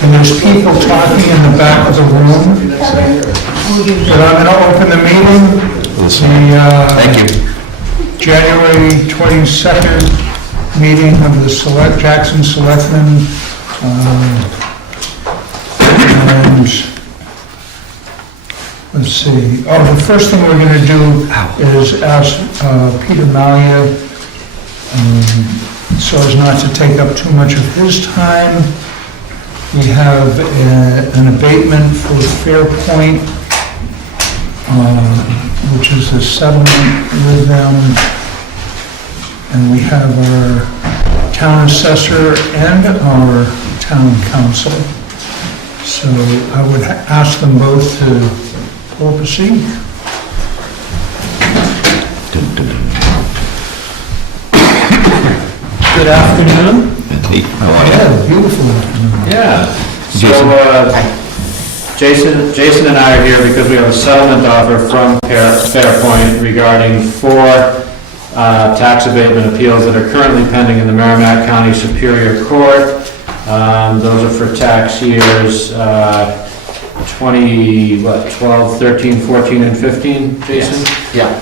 And there's people talking in the back of the room. But I'm going to open the meeting. Thank you. January 22nd meeting of the Jackson Selectmen. And let's see. Oh, the first thing we're going to do is ask Peter Malia, so as not to take up too much of his time. We have an abatement for Fairpoint, which is a settlement with them. And we have our town assessor and our town council. So I would ask them both to pull up a seat. Good afternoon. How are you? Yeah, beautiful afternoon. Yeah. So, Jason and I are here because we have a settlement offer from Fairpoint regarding 4 tax abatement appeals that are currently pending in the Merrimack County Superior Court. Those are for tax years 12, 13, 14, and 15, Jason? Yeah.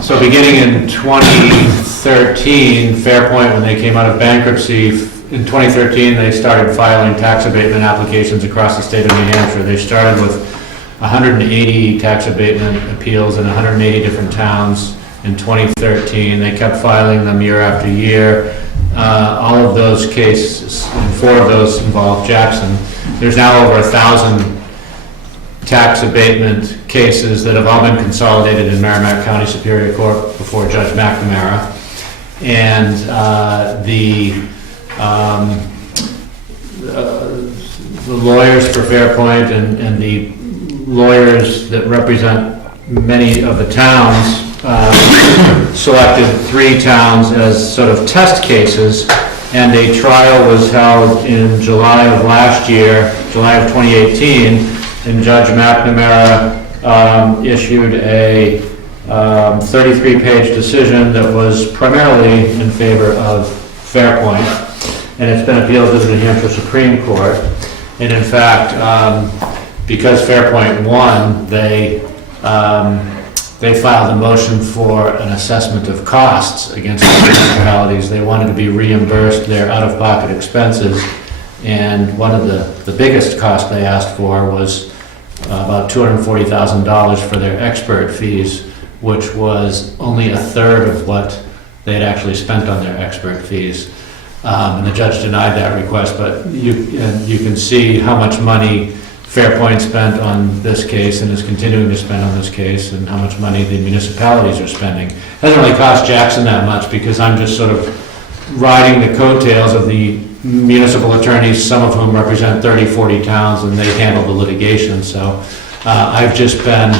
So beginning in 2013, Fairpoint, when they came out of bankruptcy, in 2013, they started filing tax abatement applications across the state of New Hampshire. They started with 180 tax abatement appeals in 180 different towns in 2013. They kept filing them year after year. All of those cases, and 4 of those involved Jackson. There's now over 1,000 tax abatement cases that have all been consolidated in Merrimack County Superior Court before Judge McNamara. And the lawyers for Fairpoint and the lawyers that represent many of the towns selected 3 towns as sort of test cases, and a trial was held in July of last year, July of 2018, and Judge McNamara issued a 33-page decision that was primarily in favor of Fairpoint, and it's been appealed to the New Hampshire Supreme Court. And in fact, because Fairpoint won, they filed a motion for an assessment of costs against the municipalities. They wanted to be reimbursed their out-of-pocket expenses, and one of the biggest costs they asked for was about $240,000 for their expert fees, which was only a third of what they had actually spent on their expert fees. And the judge denied that request, but you can see how much money Fairpoint spent on this case and is continuing to spend on this case, and how much money the municipalities are spending. It doesn't really cost Jackson that much, because I'm just sort of riding the coattails of the municipal attorneys, some of whom represent 30, 40 towns, and they handle the litigation. So I've just been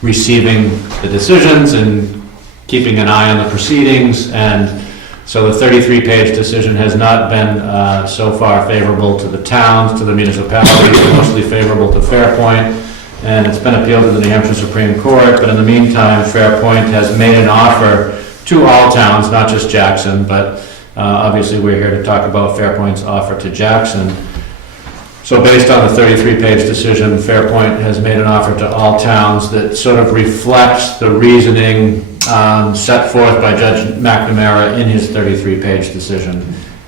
receiving the decisions and keeping an eye on the proceedings, and so the 33-page decision has not been so far favorable to the towns, to the municipalities, mostly favorable to Fairpoint, and it's been appealed to the New Hampshire Supreme Court. But in the meantime, Fairpoint has made an offer to all towns, not just Jackson, but obviously we're here to talk about Fairpoint's offer to Jackson. So based on the 33-page decision, Fairpoint has made an offer to all towns that sort of reflects the reasoning set forth by Judge McNamara in his 33-page decision.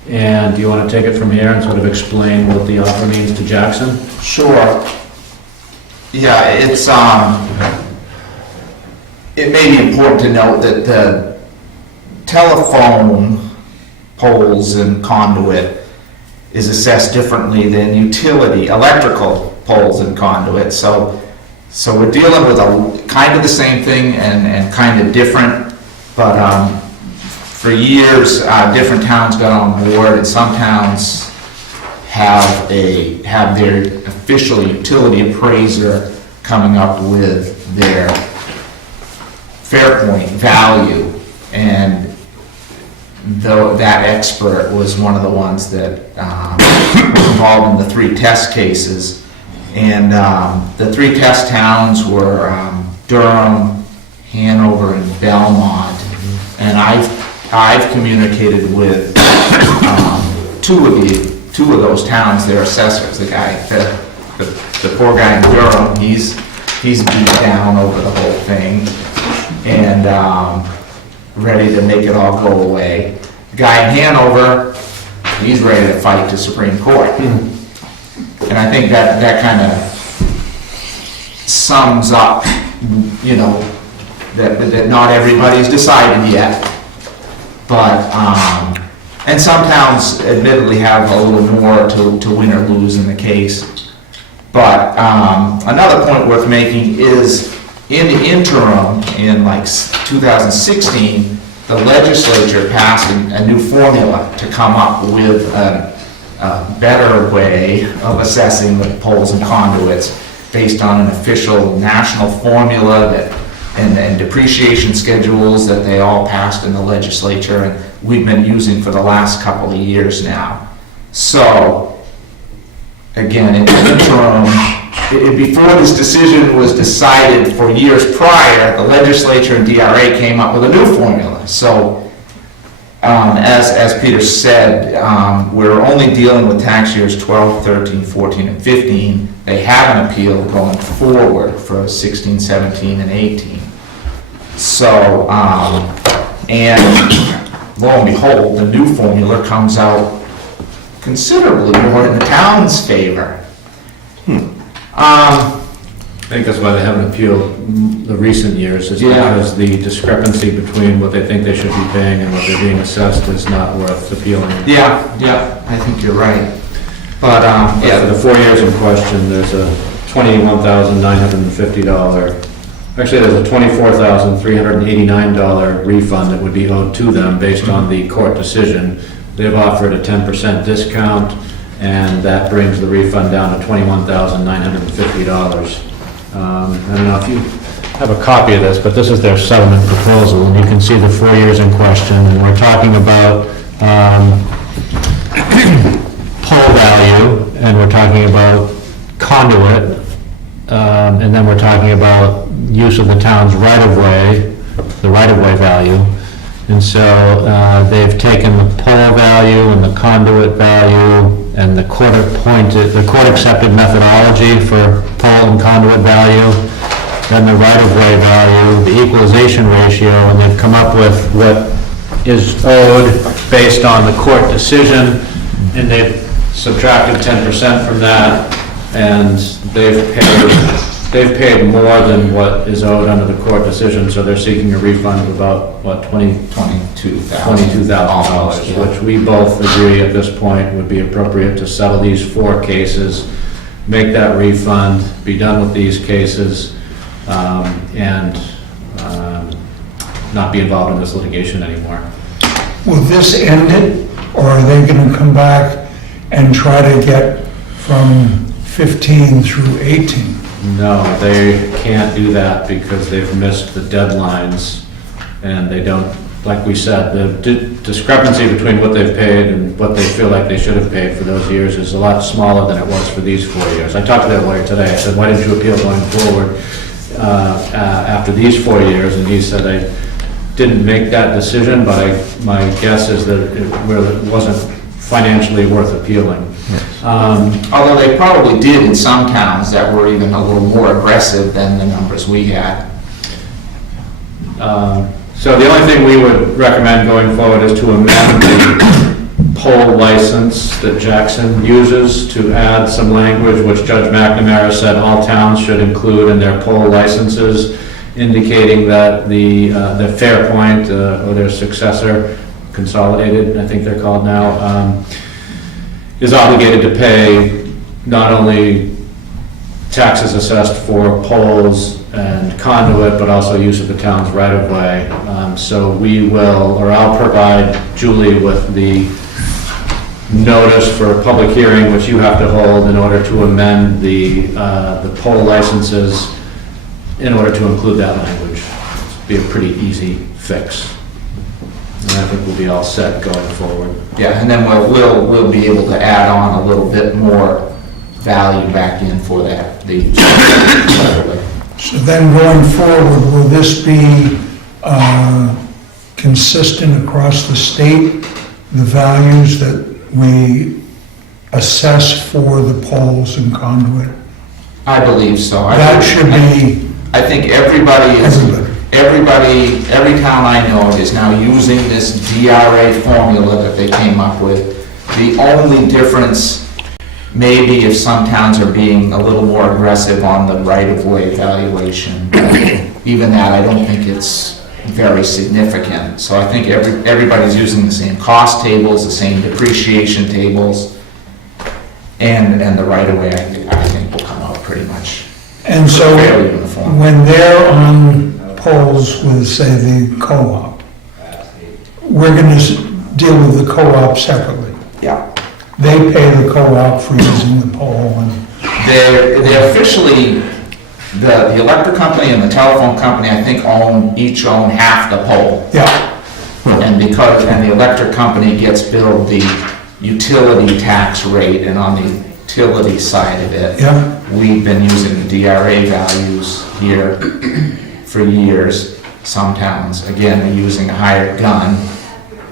And do you want to take it from here and sort of explain what the offer means to Jackson? Sure. Yeah, it may be important to note that the telephone poles and conduit is assessed differently than electrical poles and conduit. So we're dealing with kind of the same thing and kind of different, but for years, different towns got on board, and some towns have their official utility appraiser coming up with their Fairpoint value, and though that expert was one of the ones that was involved in the 3 test cases. And the 3 test towns were Durham, Hanover, and Belmont. And I've communicated with 2 of the two of those towns, their assessors, the guy, the poor guy in Durham, he's beat down over the whole thing and ready to make it all go away. The guy in Hanover, he's ready to fight to Supreme Court. And I think that kind of sums up, you know, that not everybody's decided yet. But, and some towns admittedly have a little more to win or lose in the case. But another point worth making is in the interim, in like 2016, the legislature passed a new formula to come up with a better way of assessing the poles and conduits based on an official national formula and depreciation schedules that they all passed in the legislature and we've been using for the last couple of years now. So, again, in the interim, before this decision was decided for years prior, the legislature and DRA came up with a new formula. So, as Peter said, we're only dealing with tax years 12, 13, 14, and 15. They have an appeal going forward for 16, 17, and 18. So, and lo and behold, the new formula comes out considerably more in the town's favor. I think that's why they haven't appealed the recent years, is because the discrepancy between what they think they should be paying and what they're being assessed is not worth appealing. Yeah, I think you're right. But, For the 4 years in question, there's a $21,950, actually there's a $24,389 refund that would be owed to them based on the court decision. They've offered a 10% discount, and that brings the refund down to $21,950. I don't know if you have a copy of this, but this is their settlement proposal, and you can see the 4 years in question, and we're talking about pole value, and we're talking about conduit, and then we're talking about use of the town's right-of-way, the right-of-way value. And so they've taken the pole value and the conduit value and the court accepted methodology for pole and conduit value, then the right-of-way value, the equalization ratio, and they've come up with what is owed based on the court decision, and they've subtracted 10% from that, and they've paid more than what is owed under the court decision, so they're seeking a refund of about, what, $22,000, which we both agree at this point would be appropriate to settle these 4 cases, make that refund, be done with these cases, and not be involved in this litigation anymore. Will this end it, or are they going to come back and try to get from 15 through 18? No, they can't do that because they've missed the deadlines, and they don't, like we said, the discrepancy between what they've paid and what they feel like they should have paid for those years is a lot smaller than it was for these 4 years. I talked to that lawyer today. I said, why didn't you appeal going forward after these 4 years? And he said, I didn't make that decision, but my guess is that it really wasn't financially worth appealing. although they probably did in some towns that were even a little more aggressive than the numbers we had. So the only thing we would recommend going forward is to amend the poll license that Jackson uses to add some language, which Judge McNamara said all towns should include in their poll licenses, indicating that the Fairpoint or their successor, Consolidated, I think they're called now, is obligated to pay not only taxes assessed for poles and conduit, but also use of the town's right-of-way. So we will, or I'll provide Julie with the notice for a public hearing, which you have to hold in order to amend the poll licenses in order to include that language. It'll be a pretty easy fix. And I think we'll be all set going forward. Yeah, and then we'll be able to add on a little bit more value back in for that. So then going forward, will this be consistent across the state, the values that we assess for the poles and conduit? I believe so. That should be I think everybody, every town I know is now using this DRA formula that they came up with. The only difference, maybe if some towns are being a little more aggressive on the right-of-way valuation. Even that, I don't think it's very significant. So I think everybody's using the same cost tables, the same depreciation tables, and the right-of-way, I think will come out pretty much. And so, fairly uniform. when they're on poles with, say, the co-op, we're gonna deal with the co-op separately. Yeah. They pay the co-op for using the pole and, They're officially, the electric company and the telephone company, I think, each own half the pole. yeah, And the electric company gets billed the utility tax rate, and on the utility side of it, yeah, we've been using the DRA values here for years. Some towns, again, are using a hired gun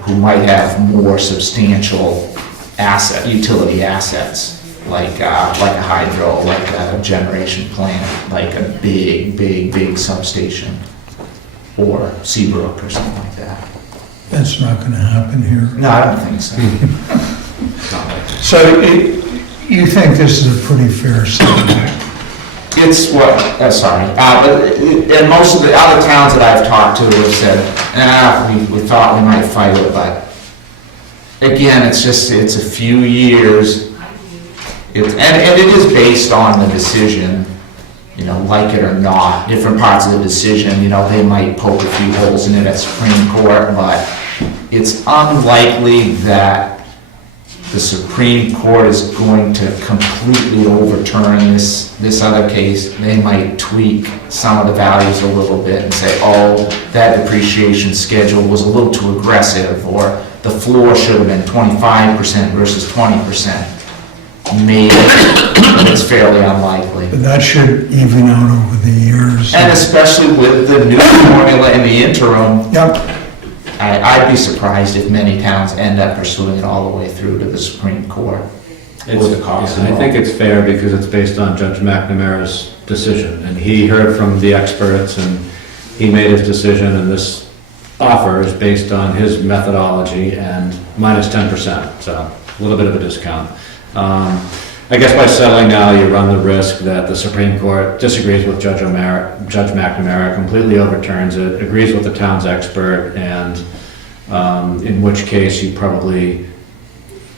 who might have more substantial utility assets, like a hydro, like a generation plant, like a big substation, or Seabrook or something like that. that's not gonna happen here. No, I don't think so. Not like that. So you think this is a pretty fair settlement? It's what, and most of the other towns that I've talked to have said, we thought we might fight it, but again, it's a few years. And it is based on the decision, like it or not, different parts of the decision, they might poke a few holes in it at Supreme Court, but it's unlikely that the Supreme Court is going to completely overturn this other case. They might tweak some of the values a little bit and say, oh, that depreciation schedule was a little too aggressive, or the floor should have been 25% versus 20%. Maybe, but it's fairly unlikely. But that should even out over the years. And especially with the new formula in the interim, Yep, I'd be surprised if many towns end up pursuing it all the way through to the Supreme Court. With the cost I think it's fair because it's based on Judge McNamara's decision, and he heard from the experts, and he made his decision, and this offer is based on his methodology and minus 10%, so a little bit of a discount. I guess by settling now, you run the risk that the Supreme Court disagrees with Judge McNamara, completely overturns it, agrees with the town's expert, and in which case you probably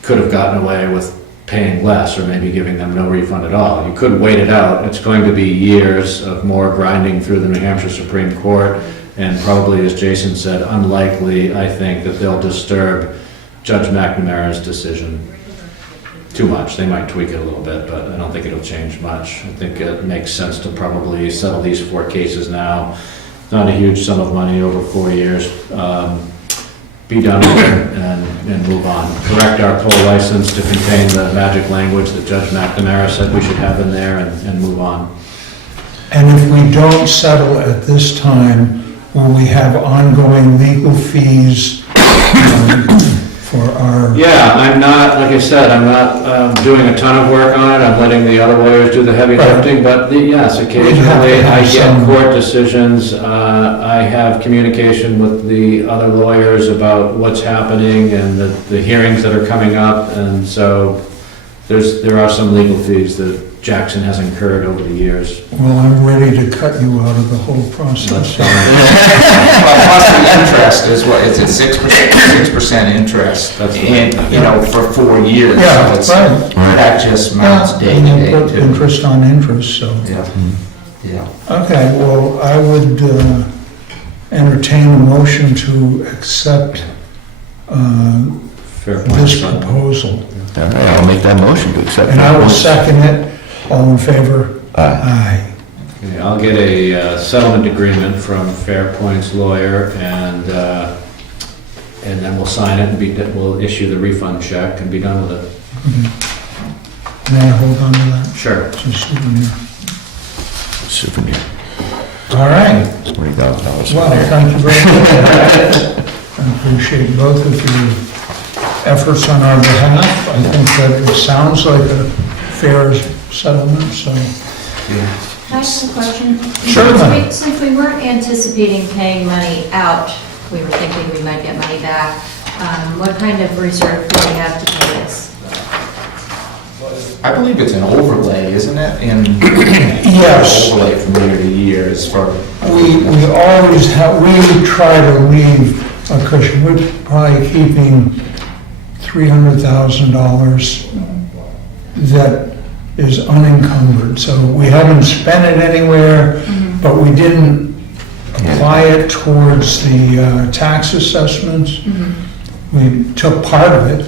could have gotten away with paying less or maybe giving them no refund at all. You could wait it out. It's going to be years of more grinding through the New Hampshire Supreme Court, and probably, as Jason said, unlikely, I think, that they'll disturb Judge McNamara's decision too much. They might tweak it a little bit, but I don't think it'll change much. I think it makes sense to probably settle these 4 cases now. Not a huge sum of money over 4 years. Be done with it and move on. Correct our poll license to contain the magic language that Judge McNamara said we should have in there, and move on. and if we don't settle at this time, will we have ongoing legal fees for our... Yeah, I'm not, like I said, I'm not doing a ton of work on it. I'm letting the other lawyers do the heavy Right. lifting, but yes, occasionally I get court decisions. I have communication with the other lawyers about what's happening and the hearings that are coming up, and so there are some legal fees that Jackson has incurred over the years. Well, I'm ready to cut you out of the whole process. But plus the interest is what, it's at 6% interest, and, for 4 years. Yeah, So right. that just mounts day to And day you put too. interest on interest, so. Yeah. Okay, well, I would entertain a motion to accept Fair point. this proposal. All right, I'll make that motion to accept. And I will that. second it. All in favor? Aye. Aye. Okay, I'll get a settlement agreement from Fairpoint's lawyer, and then we'll sign it, and we'll issue the refund check and be done with it. May I hold on to that? Sure. It's a souvenir. Souvenir, All right. $20,000. Well, thank you very much. I appreciate both of your efforts on our behalf. I think that it sounds like a fair settlement, so. Yeah. Can I ask a question? Certainly. Since we weren't anticipating paying money out, we were thinking we might get money back, what kind of reserve do we have to pay this? I believe it's an overlay, isn't it? In Yes. overlay from year to year as far. We always have, we try to leave a cushion. We're probably keeping $300,000 that is unencumbered. So we haven't spent it anywhere, but we didn't apply it towards the tax assessments. We took part of it,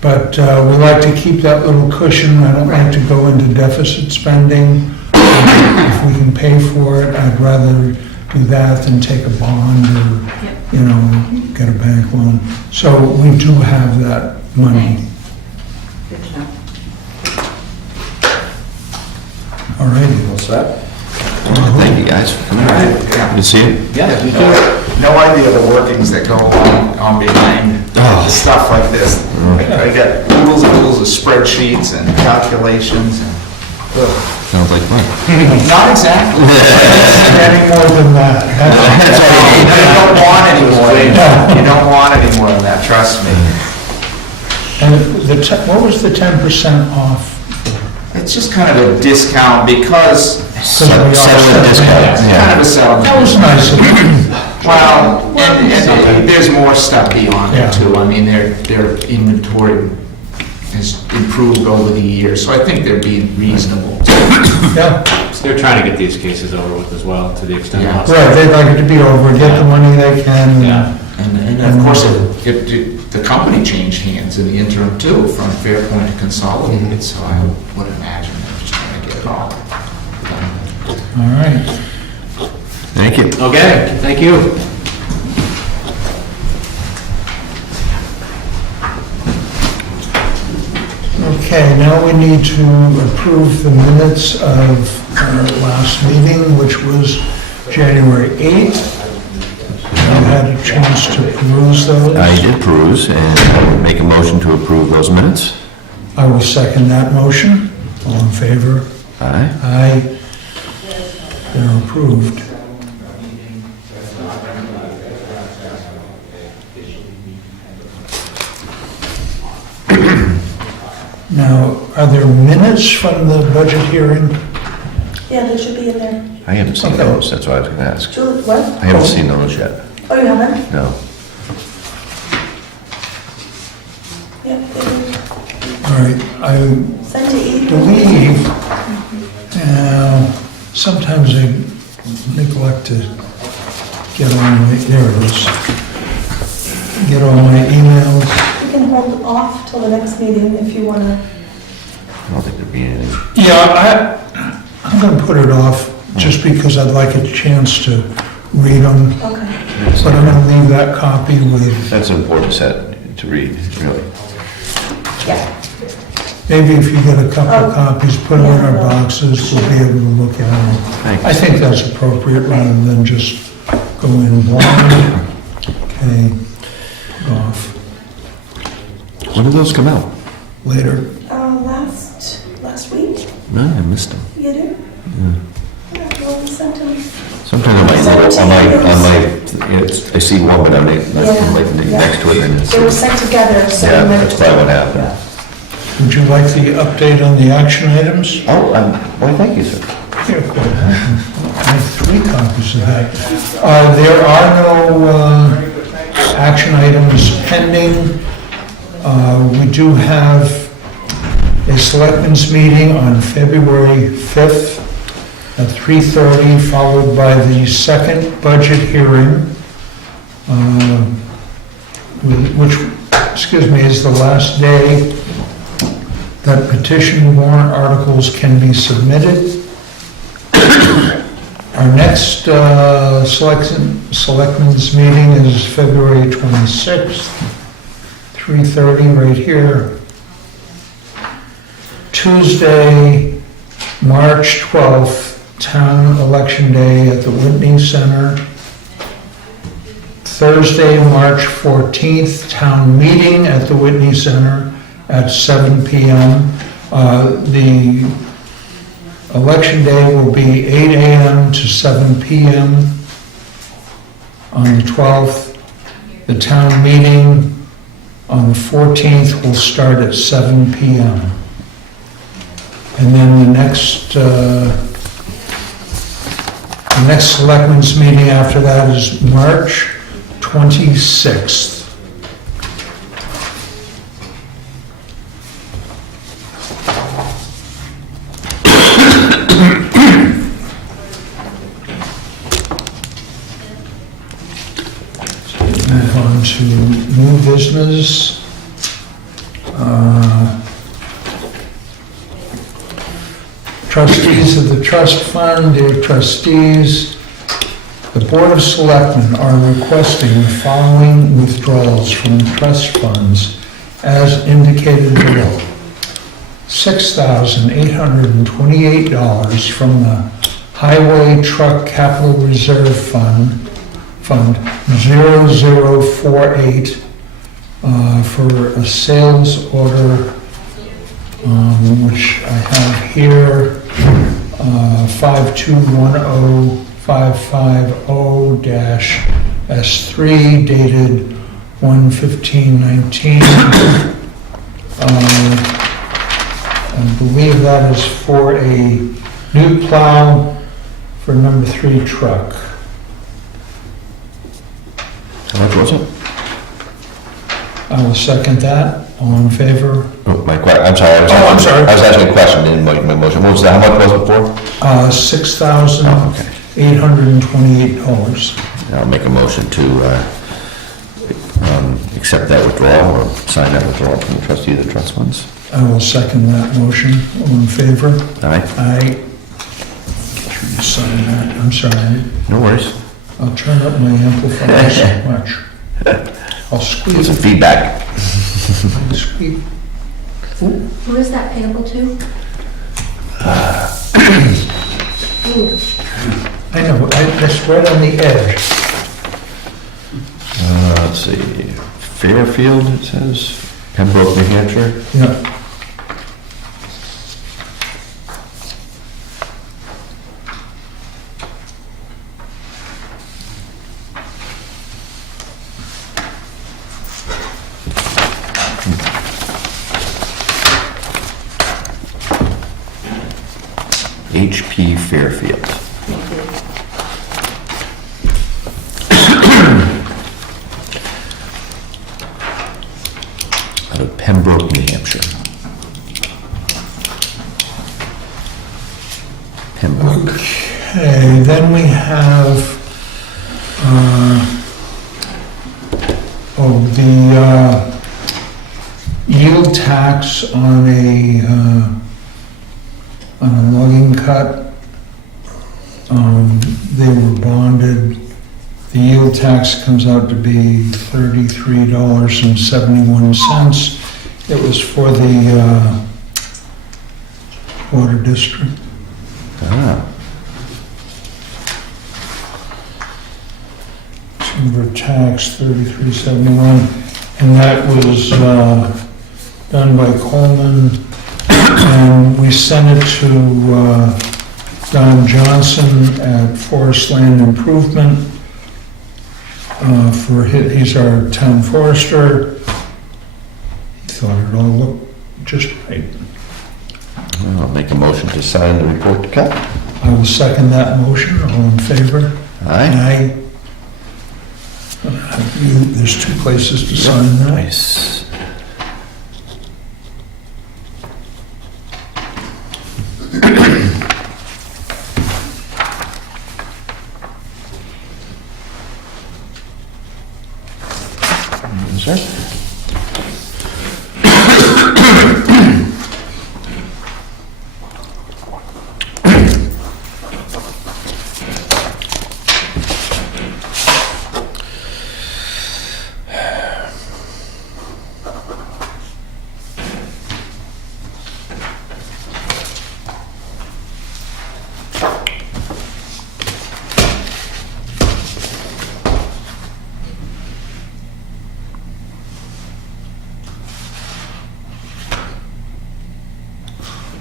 but we like to keep that little cushion. I don't like to go into deficit spending. If we can pay for it, I'd rather do that than take a bond or, you know, get a bank loan. So we do have that money. Good to know. All righty. What's that? Thank you guys for coming. Yeah. Good to see you. Yeah, you No idea the workings that go on behind stuff like this. I got oodles and oodles of spreadsheets and calculations and, Sounds like fun. not exactly. Any more than that? You don't want any more than that. You don't want any more than that, trust me. And what was the 10% off? It's just kind of a discount because Settlement discount, it's yeah. kind of a settlement. That was nice of you. Well, and there's more stuff beyond Yeah. it too. I mean, their inventory has improved over the years, so I think they're being reasonable. Yeah, They're trying to get these cases over with as well, to the extent Yeah. possible. right, they'd like it to be over, get the money they can. Yeah. And of course, the company changed hands in the interim too, from Fairpoint to Consolidated, so I would imagine they're just trying to get it all done. All right. Thank you. Okay, thank you. Okay, now we need to approve the minutes of our last meeting, which was January 8th. You had a chance to peruse those. I did peruse and make a motion to approve those minutes. I will second that motion. All in favor? Aye. Aye. They're approved. Now, are there minutes from the budget hearing? Yeah, they should be in there. I haven't seen Okay. those, that's why I was gonna ask. Julie, what? I haven't seen those yet, Oh, you haven't? no. Yep, they All right, I sent to Edie. believe, sometimes I neglect to get on my, there it is. Get all my emails. You can hold off till the next meeting if you want to. I don't think there'd be anything. Yeah, I'm gonna put it off just because I'd like a chance to read them. Okay. But I'm gonna leave that copy with, That's an important set to read, really. Yeah. maybe if you get a couple of copies, put them in our boxes, we'll be able to look at them. Thanks. I think that's appropriate rather than just go in blind. Okay, put off When did those come out? later. Last week, No, I missed them. you do? Yeah. Well, we sent them. Sometimes I see one, but I'm like next to it and it's, They were sent together, so. yeah, we went that's probably what happened. Would you like the update on the action items? Oh, well, thank you, sir. Here, go ahead. I have 3 copies of that. There are no action items pending. We do have a selectmen's meeting on February 5th at 3:30, followed by the second budget hearing, which, is the last day that petition warrant articles can be submitted. Our next selectmen's meeting is February 26th, 3:30, right here. Tuesday, March 12th, town election day at the Whitney Center. Thursday, March 14th, town meeting at the Whitney Center at 7 PM. The election day will be 8 AM to 7 PM on the 12th. The town meeting on the 14th will start at 7 PM. And then the next selectmen's meeting after that is March 26th. Move on to new business. Trustees of the trust fund, dear trustees, the Board of Selectmen are requesting the following withdrawals from the trust funds as indicated below. $6,828 from the Highway Truck Capital Reserve Fund 0048 for a sales order, which I have here, 5210550-S3 dated 1/15/19. I believe that is for a new plow for number 3 truck. How much was it? I will second that. All in favor? Oh, I'm sorry. I'm sorry. I was asking a question, didn't make my motion. What was that? How much was it for? $6,828. I'll make a motion to accept that withdrawal or sign that withdrawal from the trustee of the trust funds. I will second that motion. All in favor? Aye. Aye. Get you to sign that. I'm sorry. No worries. I'll turn up my amplifier so much. I'll Get squeeze some it. feedback. Squeeze. Who is that payable to? I know, that's right on the edge. Let's see, Fairfield, it says, Pembroke, New Hampshire. Yeah. HP Fairfield. Out of Pembroke, New Hampshire. Pembroke. Okay, then we have, the yield tax on a logging cut. They were bonded. The yield tax comes out to be $33.71. It was for the water district. Ah, Timber tax, $33.71, and that was done by Coleman, and we sent it to Don Johnson at Forest Land Improvement he's our town forester. He thought it all looked just right. I'll make a motion to sign the report to cut. I will second that motion. All in favor? Aye. Aye. There's 2 places to sign that. Nice. Sir?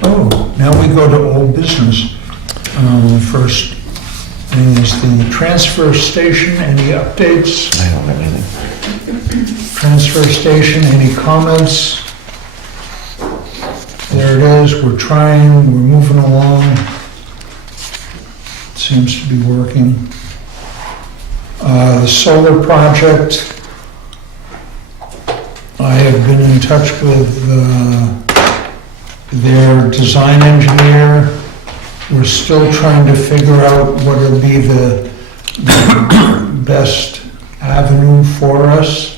Oh, now we go to old business. First thing is the transfer station, any updates? I don't have anything. Transfer station, any comments? There it is, we're trying, we're moving along. Seems to be working. The solar project, I have been in touch with their design engineer. We're still trying to figure out what will be the best avenue for us.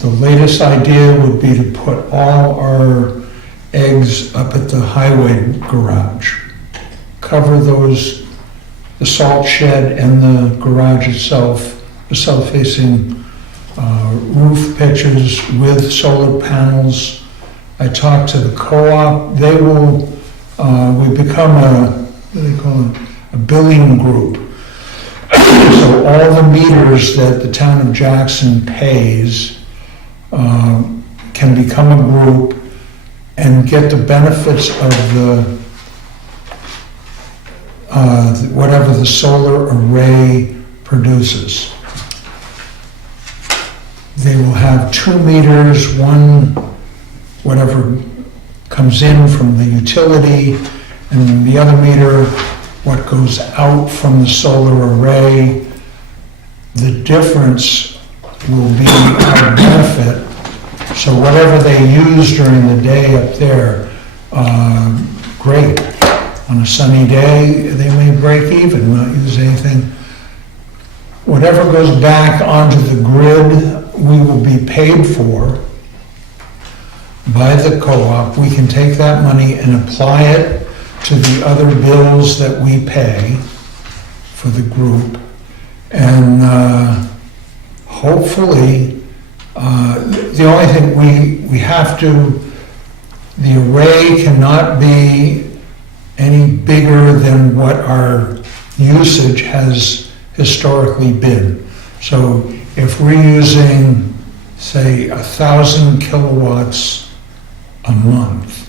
The latest idea would be to put all our eggs up at the highway garage. Cover those, the salt shed and the garage itself, the south-facing roof pitches with solar panels. I talked to the co-op. They will, we become what do they call it? A billing group. So all the meters that the town of Jackson pays can become a group and get the benefits of the whatever the solar array produces. They will have 2 meters, one whatever comes in from the utility, and the other meter what goes out from the solar array. The difference will be our benefit. So whatever they use during the day up there, great. On a sunny day, they may break even, not use anything. Whatever goes back onto the grid, we will be paid for by the co-op. We can take that money and apply it to the other bills that we pay for the group. And hopefully, the only thing we have to, the array cannot be any bigger than what our usage has historically been. So if we're using, say, 1,000 kilowatts a month,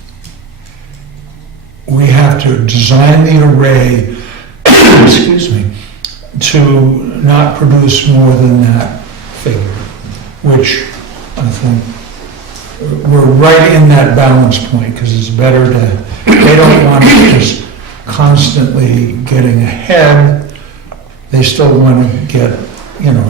we have to design the array, excuse me, to not produce more than that figure, which I think we're right in that balance point, because it's better to, they don't want to just constantly getting ahead. They still want to get,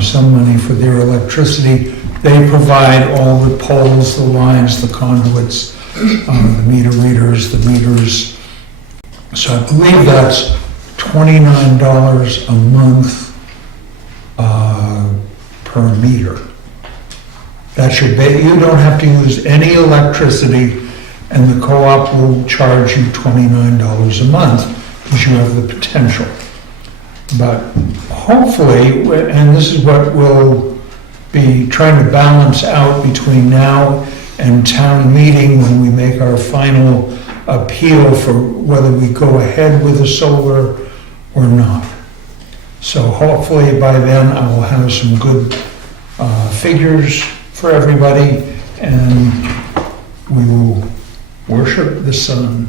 some money for their electricity. They provide all the poles, the lines, the conduits, the meter readers, the meters. So I believe that's $29 a month per meter. That's your you don't have to use any electricity, and the co-op will charge you $29 a month because you have the potential. But hopefully, and this is what we'll be trying to balance out between now and town meeting when we make our final appeal for whether we go ahead with the solar or not. So hopefully by then I will have some good figures for everybody, and we will worship the sun.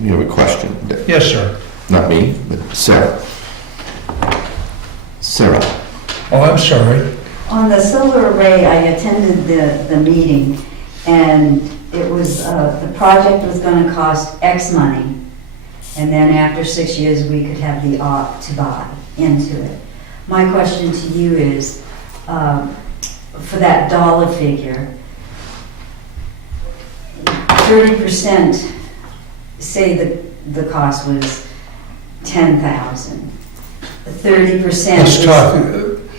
You have a question? Yes, sir. Not me, but Sarah. Sarah. Oh, I'm sorry. On the solar array, I attended the meeting, and it was, the project was gonna cost X money, and then after 6 years, we could have the op to buy into it. My question to you is, for that dollar figure, 30%, say the cost was 10,000. 30% Let's is... talk.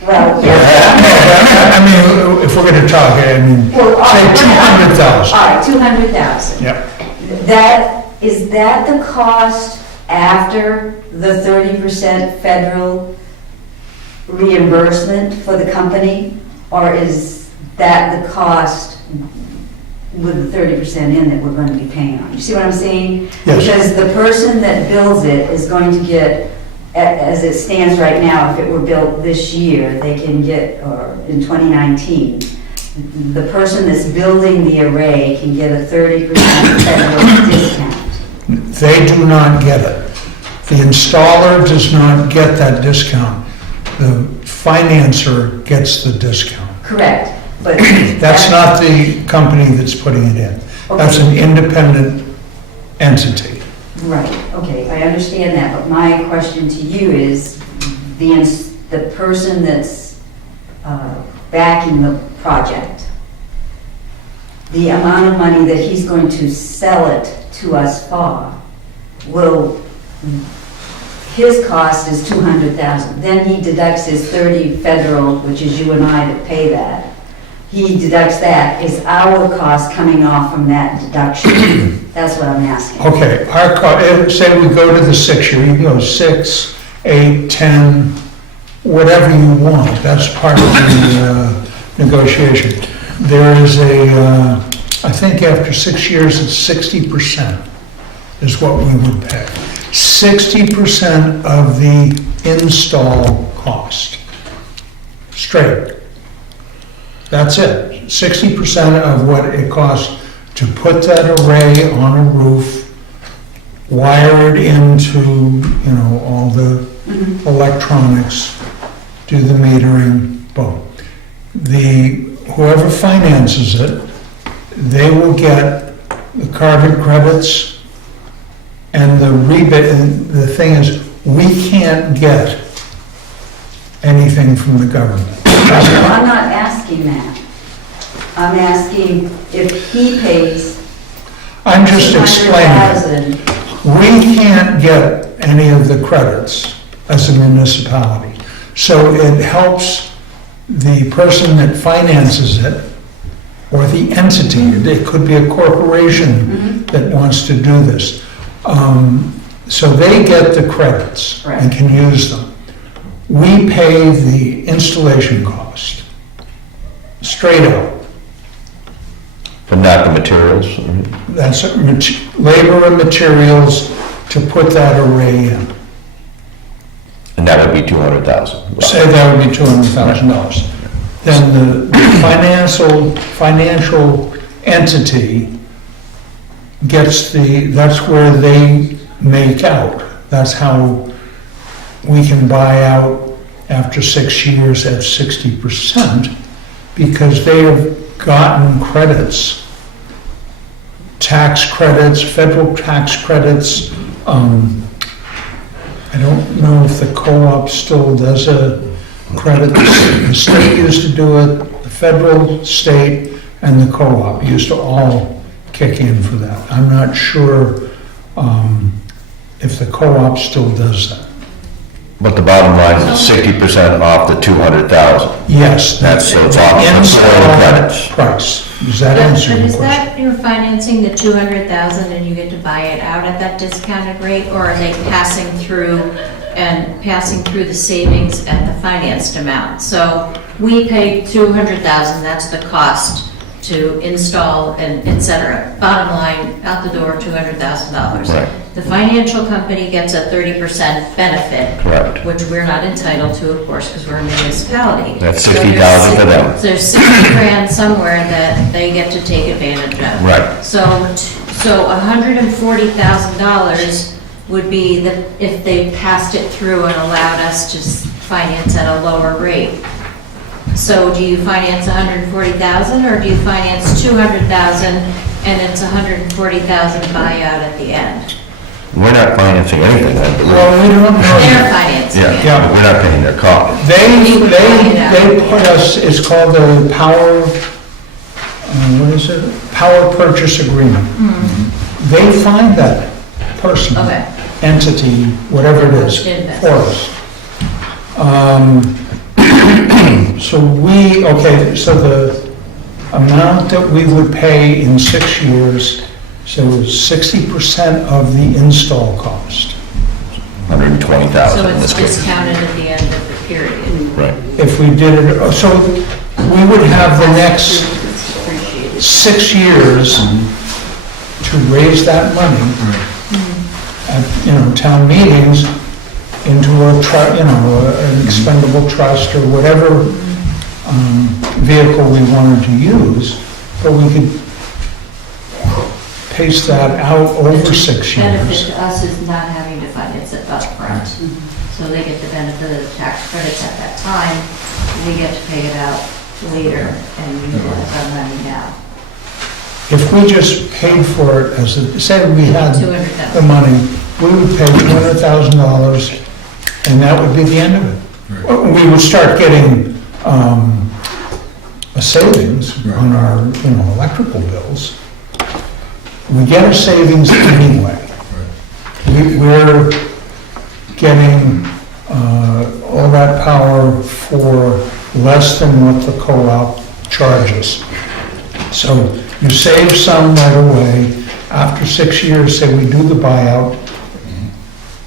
Well, I mean, if we're going to talk, say 200,000. All right, 200,000. Yeah. Is that the cost after the 30% federal reimbursement for the company? Or is that the cost with the 30% in that we're going to be paying on? You see what I'm saying? Yes. Because the person that builds it is going to get, as it stands right now, if it were built this year, they can get, or in 2019, the person that's building the array can get a 30% federal discount. They do not get it. The installer does not get that discount. The financer gets the discount. Correct, but. That's not the company that's putting it in. That's an independent entity. Right, okay, I understand that, but my question to you is, the person that's backing the project, the amount of money that he's going to sell it to us for, his cost is $200,000. Then he deducts his 30 federal, which is you and I that pay that. He deducts that. Is our cost coming off from that deduction? That's what I'm asking. Okay, say we go to the 6-year, you can go 6, 8, 10, whatever you want. That's part of the negotiation. There is I think after 6 years, it's 60% is what we would pay. 60% of the install cost. Straight. That's it. 60% of what it costs to put that array on a roof, wire it into, all the electronics, do the metering, boom. Whoever finances it, they will get the carbon credits and the rebate. And the thing is, we can't get anything from the government. I'm not asking that. I'm asking if he pays I'm just explaining. $200,000. We can't get any of the credits as a municipality. So it helps the person that finances it, or the entity. It could be a corporation that wants to do this. So they get the credits and can use them. We pay the installation cost, straight out. But not the materials? That's labor and materials to put that array in. And that would be 200,000. Say that would be $200,000. Then the financial entity gets that's where they make out. That's how we can buy out after 6 years at 60%, because they have gotten credits, tax credits, federal tax credits. I don't know if the co-op still does a credit. The state used to do it, the federal, state, and the co-op used to all kick in for that. I'm not sure if the co-op still does that. But the bottom line is 60% off the 200,000. Yes. That's so it's off the install credits. price. Does that answer But your is question? that you're financing the 200,000 and you get to buy it out at that discounted rate? Or are they passing through the savings at the financed amount? So we pay 200,000, that's the cost to install and et cetera. Bottom line, out the door, $200,000. Right. The financial company gets a 30% benefit. Correct. Which we're not entitled to, of course, because we're a municipality. That's So 60,000 for them. There's 60 grand somewhere that they get to take advantage of. Right. So $140,000 would be if they passed it through and allowed us to finance at a lower rate. So do you finance 140,000 or do you finance 200,000 and it's 140,000 buyout at the end? We're not financing anything, I believe. Well, we don't know. They're financing it. Yeah, but we're not paying their cost. They put us, it's called the power, Power purchase agreement. They find that person, Okay. entity, whatever it is, Invest. for us. So so the amount that we would pay in 6 years, so 60% of the install cost. 120,000 So in this it's case. discounted at the end of the period. Right. If we did it, so we would have the next It's appreciated. 6 years to raise that money at, town meetings into an expendable trust or whatever vehicle we wanted to use, but we could pace that out over 6 Benefit years. to us is not having to finance it upfront. So they get the benefit of the tax credits at that time, we get to pay it out later and utilize our money now. If we just paid for it as, say we had the 200,000. money, we would pay $200,000 and that would be the end of it. We would start getting a savings on our, electrical bills. We get a savings anyway. We're getting all that power for less than what the co-op charges. So you save some right away. After 6 years, say we do the buyout,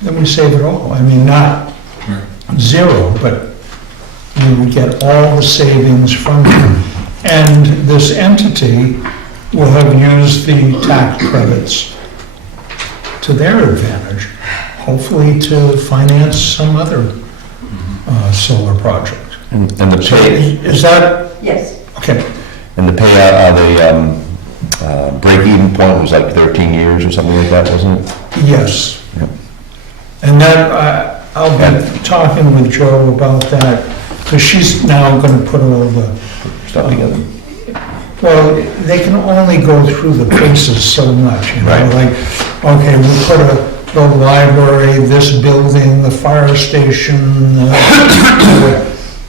then we save it all. I mean, not zero, but we would get all the savings from it. And this entity will have used the tax credits to their advantage, hopefully to finance some other solar project. And the So pay, is that, Yes. okay, and the payout, the break-even point was like 13 years or something like that, wasn't it? yes. Yep. And that, I'll be talking with Joe about that, because she's now gonna put all the, Stuff together. well, they can only go through the paces so much, Right. Like, okay, we put the library, this building, the fire station,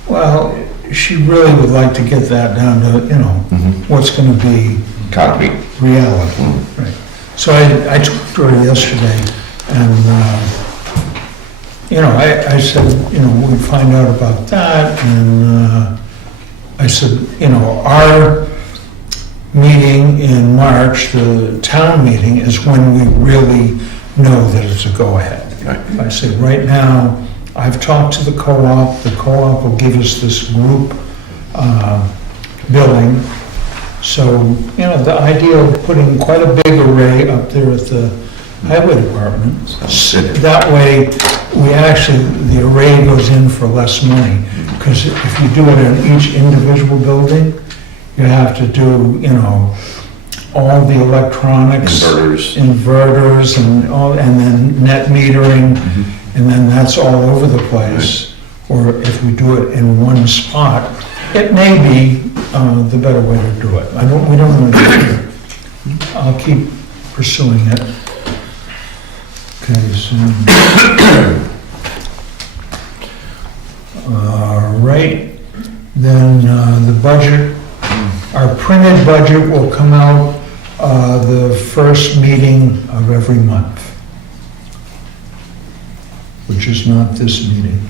well, she really would like to get that down to, what's gonna be Concrete. reality. Right. So I talked to her yesterday, and, I said, we'd find out about that, and I said, our meeting in March, the town meeting, is when we really know that it's a go-ahead. Right. I said, right now, I've talked to the co-op will give us this group billing. So, the idea of putting quite a big array up there at the highway department, that way, the array goes in for less money. Because if you do it in each individual building, you have to do, all the electronics. Inverters and all, and then net metering, and then that's all over the place. Or if we do it in one spot, it may be the better way to do it. We don't want to do it. I'll keep pursuing it. Okay, so. All right, then the budget, our printed budget will come out the first meeting of every month, which is not this meeting.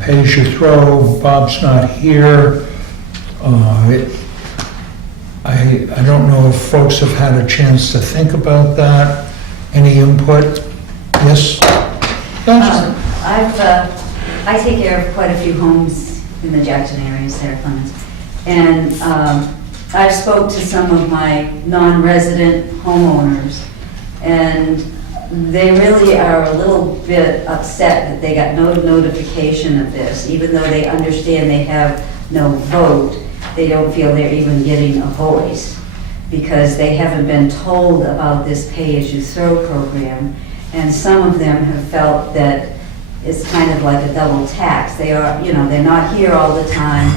Pay as you throw, Bob's not here. I don't know if folks have had a chance to think about that. Any input? Yes? Yes? I take care of quite a few homes in the Jackson area, Sarah Clemens. And I've spoke to some of my non-resident homeowners, and they really are a little bit upset that they got no notification of this. Even though they understand they have no vote, they don't feel they're even getting a voice because they haven't been told about this pay-as-you-throw program. And some of them have felt that it's kind of like a double tax. They are, they're not here all the time,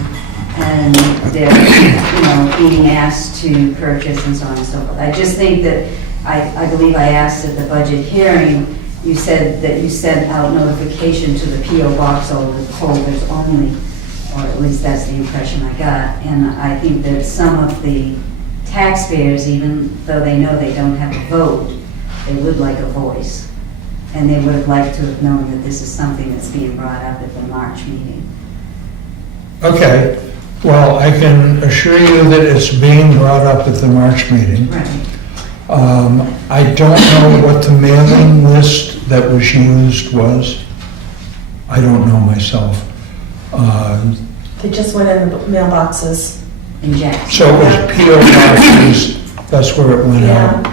and they're, being asked to purchase and so on and so forth. I just think that, I believe I asked at the budget hearing, you said that you sent out notification to the PO box holders only, or at least that's the impression I got. And I think that some of the taxpayers, even though they know they don't have a vote, they would like a voice. And they would have liked to have known that this is something that's being brought up at the March meeting. Okay, well, I can assure you that it's being brought up at the March meeting. Right. I don't know what the mailing list that was used was. I don't know myself. They just went in the mailboxes. In Jackson. So it was P.O. boxes, that's where it went out. Yeah.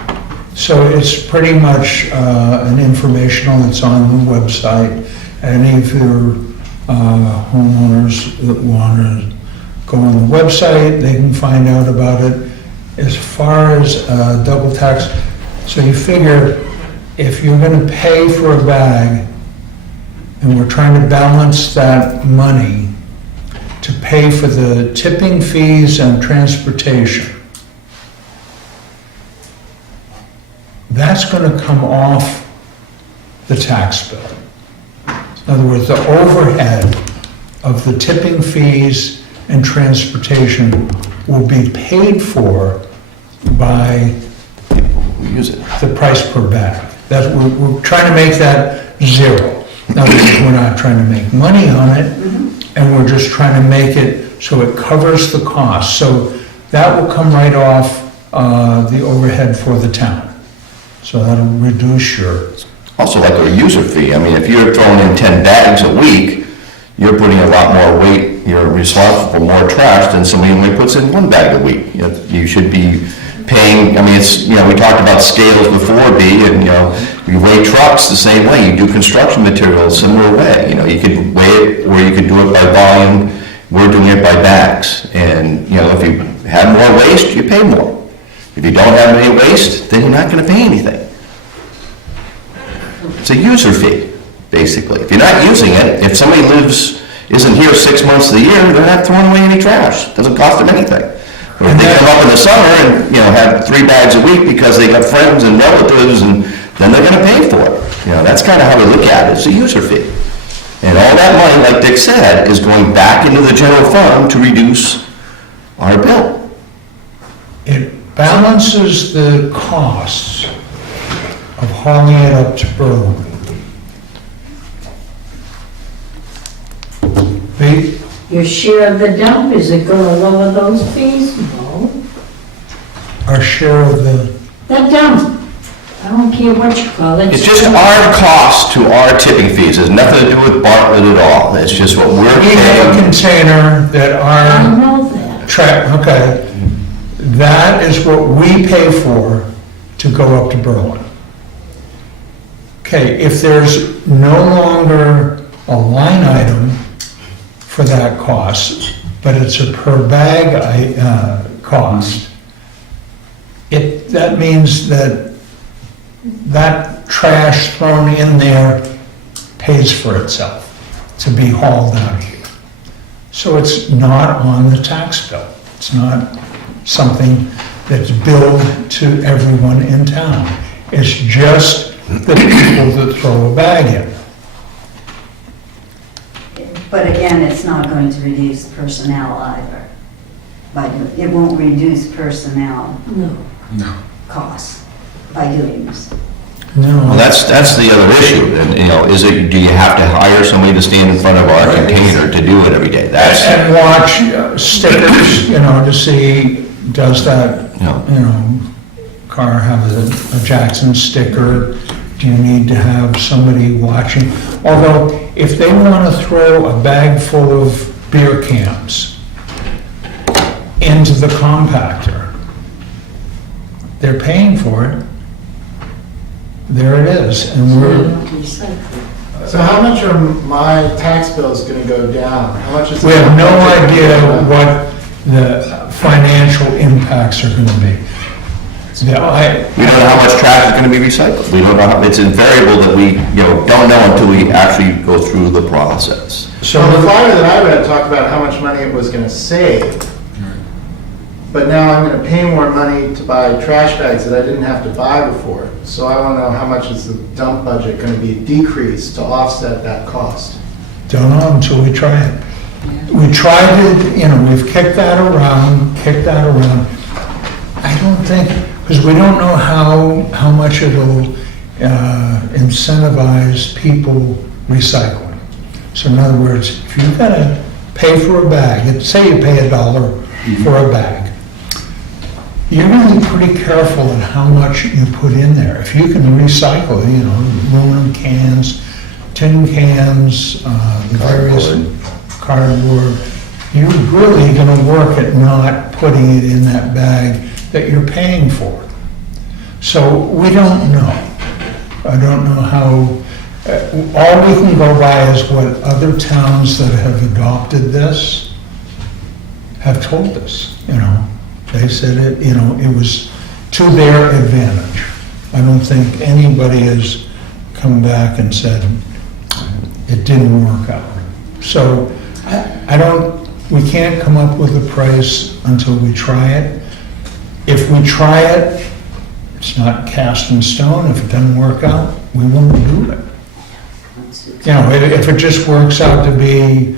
So it's pretty much an informational, it's on the website. Any of your homeowners that want to go on the website, they can find out about it. As far as double tax, so you figure if you're going to pay for a bag, and we're trying to balance that money to pay for the tipping fees and transportation, that's going to come off the tax bill. In other words, the overhead of the tipping fees and transportation will be paid for by We use it. the price per bag. We're trying to make that zero. In other words, we're not trying to make money on it, and we're just trying to make it so it covers the cost. So that will come right off the overhead for the town. So that'll reduce your, Also like a user fee, I mean, if you're throwing in 10 bags a week, you're putting a lot more weight, you're responsible for more trash than somebody who only puts in 1 bag a week. You should be paying, I mean, it's, we talked about scales before, B, and, you weigh trucks the same way, you do construction materials similar way. You could weigh it, or you could do it by volume, we're doing it by bags. And, if you have more waste, you pay more. If you don't have any waste, then you're not gonna pay anything. It's a user fee, basically. If you're not using it, if somebody isn't here 6 months of the year, they're not throwing away any trash. It doesn't cost them anything. Or if they come up in the summer and, have 3 bags a week because they got friends and relatives, and then they're gonna pay for it. That's kinda how we look at it, it's a user fee. And all that money, like Dick said, is going back into the general fund to reduce our bill. it balances the costs of hauling it up to Berlin. Your share of the dump, is it gonna lower those fees? No. Our share of the, Dump, I don't care what you call it. It's just our cost to our tipping fees, it has nothing to do with Bartlett at all. It's just what we're we have a paying. container that I our know that. okay, that is what we pay for to go up to Berlin. Okay, if there's no longer a line item for that cost, but it's a per bag cost, that means that trash thrown in there pays for itself to be hauled out here. So it's not on the tax bill. It's not something that's billed to everyone in town. It's just the people that throw a bag in. But again, it's not going to reduce personnel either. It won't reduce personnel No. costs by doing this. Well, No, that's the other issue, and, do you have to hire somebody to stand in front of our container to do it every day? That's, and watch stickers, to see, does that, car have a Jackson sticker? Do you need to have somebody watching? Although, if they want to throw a bag full of beer cans into the compactor, they're paying for it. There it is, and we're, So how much are my tax bills gonna go down? How much is? we have no idea what the financial impacts are gonna be. Yeah, we don't know how much trash is gonna be recycled. We don't know, it's invariable that we, don't know until we actually go through the process. so So the flyer that I read talked about how much money it was gonna save. But now I'm gonna pay more money to buy trash bags that I didn't have to buy before. So I wanna know how much is the dump budget gonna be decreased to offset that cost? don't know until we try it. We tried it, we've kicked that around. I don't think, because we don't know how much it'll incentivize people recycling. So in other words, if you've got to pay for a bag, say you pay $1 for a bag, you're going to be pretty careful in how much you put in there. If you can recycle, aluminum cans, tin cans, the various cardboard, you're really going to work at not putting it in that bag that you're paying for. So we don't know. I don't know how All we can go by is what other towns that have adopted this have told us, you know. They said it, you know, it was to their advantage. I don't think anybody has come back and said it didn't work out. So we can't come up with a price until we try it. If we try it, it's not cast in stone. If it doesn't work out, we won't do it. You know, if it just works out to be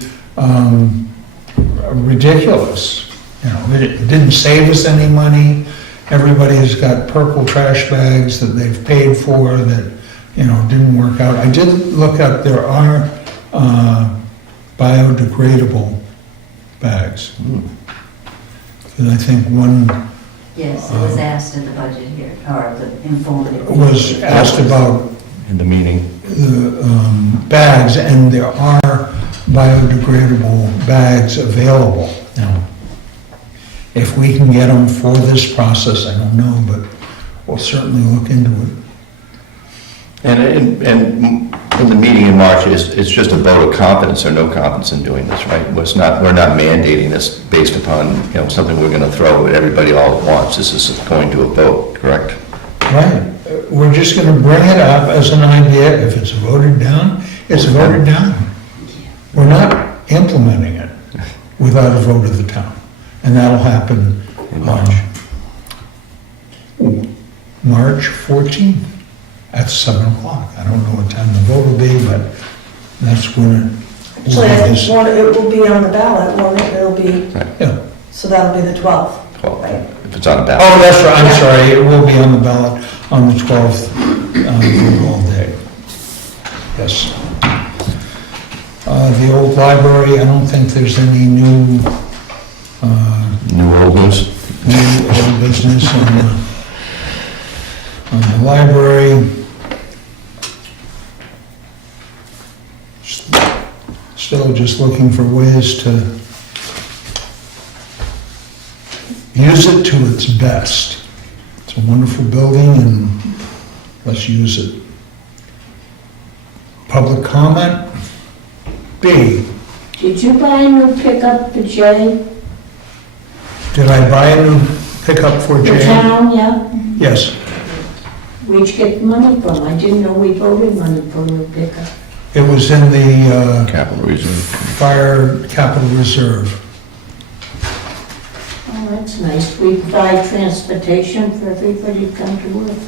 ridiculous, you know, it didn't save us any money. Everybody has got purple trash bags that they've paid for that, you know, didn't work out. I did look up, there are biodegradable bags. And I think one Yes, it was asked in the budget here, or the informative. was asked about In the meeting. the bags, and there are biodegradable bags available. Now, if we can get them for this process, I don't know, but we'll certainly look into it. And in the meeting in March, it's just a vote of confidence or no confidence in doing this, right? We're not mandating this based upon, you know, something we're gonna throw at everybody all at once. This is going to a vote, correct? Right, we're just gonna bring it up as an idea. If it's voted down, it's voted down. We're not implementing it without a vote of the town, and that'll happen In March. March 14th at 7 o'clock. I don't know what time the vote will be, but that's when it So will have this. it will be on the ballot, won't it? It'll be, Yeah. so that'll be the 12th. Well, Right. if it's on a ballot. Oh, that's right, I'm sorry, it will be on the ballot on the 12th, vote all day. Yes. The old library, I don't think there's any new, New old news? old business on the library. Still just looking for ways to use it to its best. It's a wonderful building, and let's use it. Public comment? B, Did you buy a new pickup for Jay? did I buy a new pickup for The Jay? town, yeah? Yes, Where'd you get money from? I didn't know we voted money for a new pickup. it was in the Capital reserve. fire capital reserve. Oh, that's nice. We provide transportation for everybody to come to work.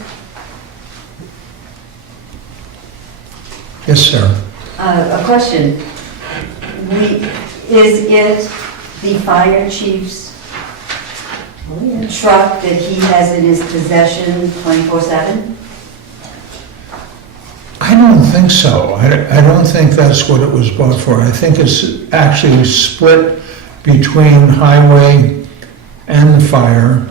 Yes, sir. A question. Is it the fire chief's Oh, yeah. truck that he has in his possession 24/7? I don't think so. I don't think that's what it was bought for. I think it's actually split between highway and the fire.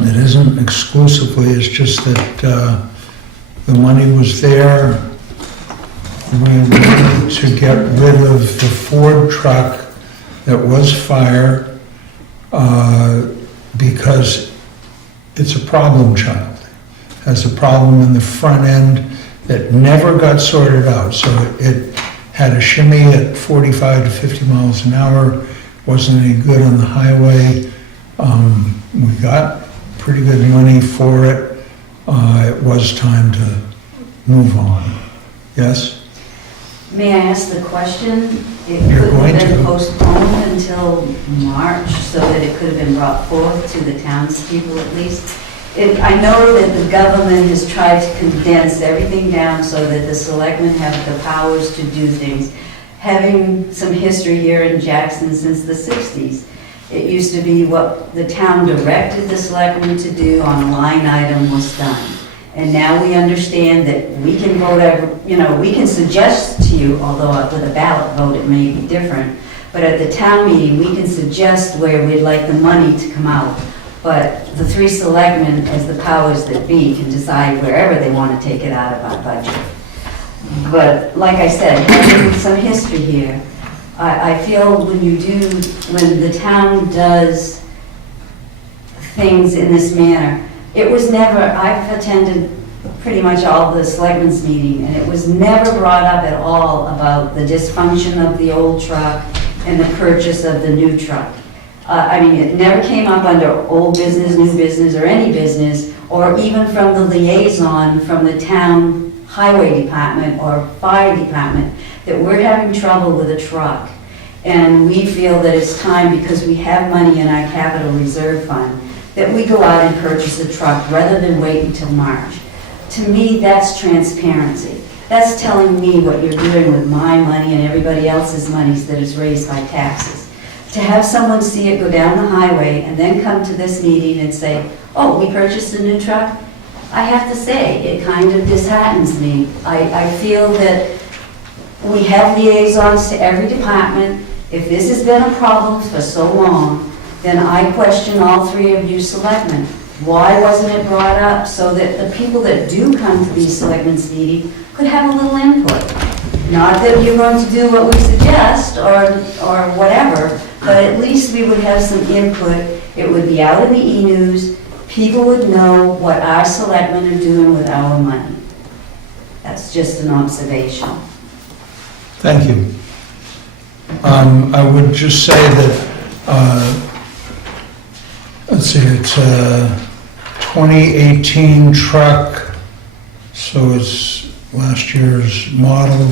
It isn't exclusively, it's just that the money was there. We wanted to get rid of the Ford truck that was fire because it's a problem child. Has a problem in the front end that never got sorted out. So it had a shimmy at 45 to 50 miles an hour, wasn't any good on the highway. We got pretty good money for it. It was time to move on. Yes? May I ask the question? It You're could going have been to. postponed until March so that it could have been brought forth to the townspeople at least. I know that the government has tried to condense everything down so that the selectmen have the powers to do things. Having some history here in Jackson since the 60s, it used to be what the town directed the selectmen to do on a line item was done. And now we understand that we can vote, we can suggest to you, although with a ballot vote it may be different, but at the town meeting, we can suggest where we'd like the money to come out. But the three selectmen, as the powers that be, can decide wherever they want to take it out of our budget. But like I said, having some history here, I feel when the town does things in this manner, it was never, I've attended pretty much all the selectmen's meeting, and it was never brought up at all about the dysfunction of the old truck and the purchase of the new truck. I mean, it never came up under old business, new business, or any business, or even from the liaison from the town highway department or fire department, that we're having trouble with a truck. And we feel that it's time, because we have money in our capital reserve fund, that we go out and purchase a truck rather than wait until March. To me, that's transparency. That's telling me what you're doing with my money and everybody else's monies that is raised by taxes. To have someone see it go down the highway and then come to this meeting and say, oh, we purchased a new truck, I have to say, it kind of disheartens me. I feel that we have liaisons to every department. If this has been a problem for so long, then I question all three of you selectmen. Why wasn't it brought up so that the people that do come to these selectmen's meetings could have a little input? Not that you're going to do what we suggest or whatever, but at least we would have some input. It would be out in the e-news. People would know what our selectmen are doing with our money. That's just an observation. Thank you. I would just say that, let's see, it's a 2018 truck, so it's last year's model.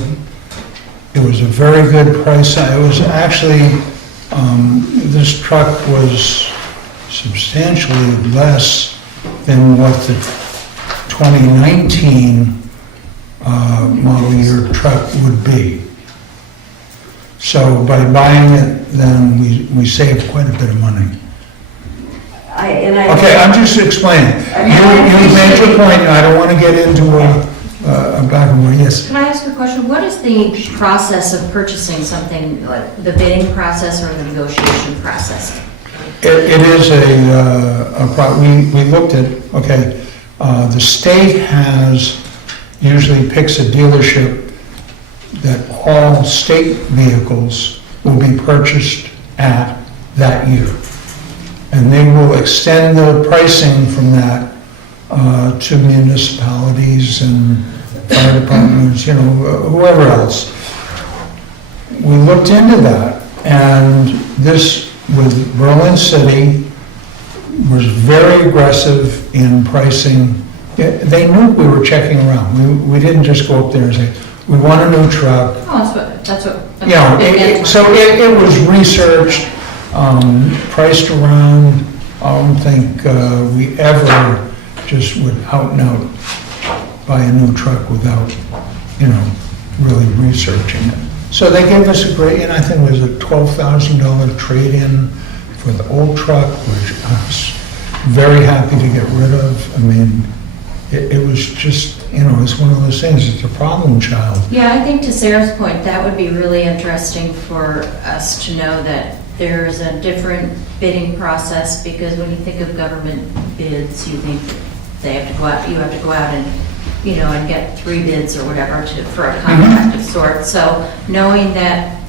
It was a very good price. It was actually, this truck was substantially less than what the 2019 model year truck would be. So by buying it, then we saved quite a bit of money. Okay, I'm just explaining. You made your point, I don't want to get into a back and forth. Yes? Can I ask a question? What is the process of purchasing something, like the bidding process or the negotiation process? It is we looked at, okay, the state usually picks a dealership that all state vehicles will be purchased at that year. And they will extend the pricing from that to municipalities and fire departments, whoever else. We looked into that, and this, with Berlin City, was very aggressive in pricing. They knew we were checking around. We didn't just go up there and say, we want a new truck. Oh, that's what. So it was researched, priced around. I don't think we ever just would out and out buy a new truck without, really researching it. So they gave us a great, and I think it was a $12,000 trade-in for the old truck, which I was very happy to get rid of. I mean, it was just, it's one of those things, it's a problem child. Yeah, I think to Sarah's point, that would be really interesting for us to know that there's a different bidding process, because when you think of government bids, you think they have to go out, you have to go out and, and get 3 bids or whatever for a contract of sorts. So knowing that,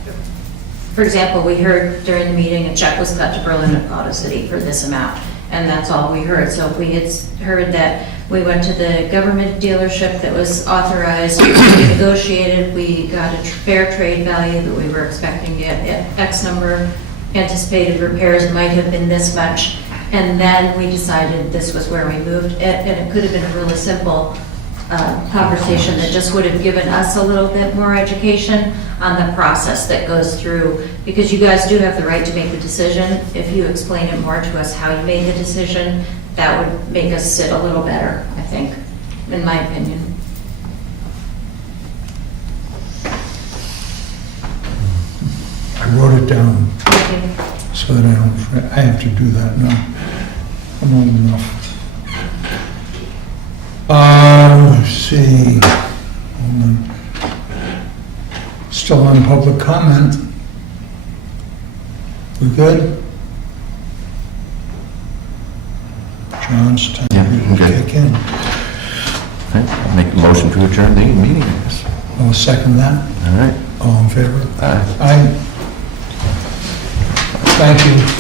for example, we heard during the meeting a check was cut to Berlin Auto City for this amount, and that's all we heard. So if we had heard that we went to the government dealership that was authorized, we negotiated, we got a fair trade value that we were expecting to get X number, anticipated repairs might have been this much, and then we decided this was where we moved it, and it could have been a really simple conversation that just would have given us a little bit more education on the process that goes through, because you guys do have the right to make the decision. If you explain it more to us how you made the decision, that would make us sit a little better, I think, in my opinion. I wrote it down so that I have to do that now. I'm old enough. Let's see. Hold on. Still on public comment. We good? John's time Yeah, I'm to good. kick in. Okay, I'll make a motion to adjourn the meeting, I guess. I'll second that. All right. All in favor? Aye. Aye. Thank you.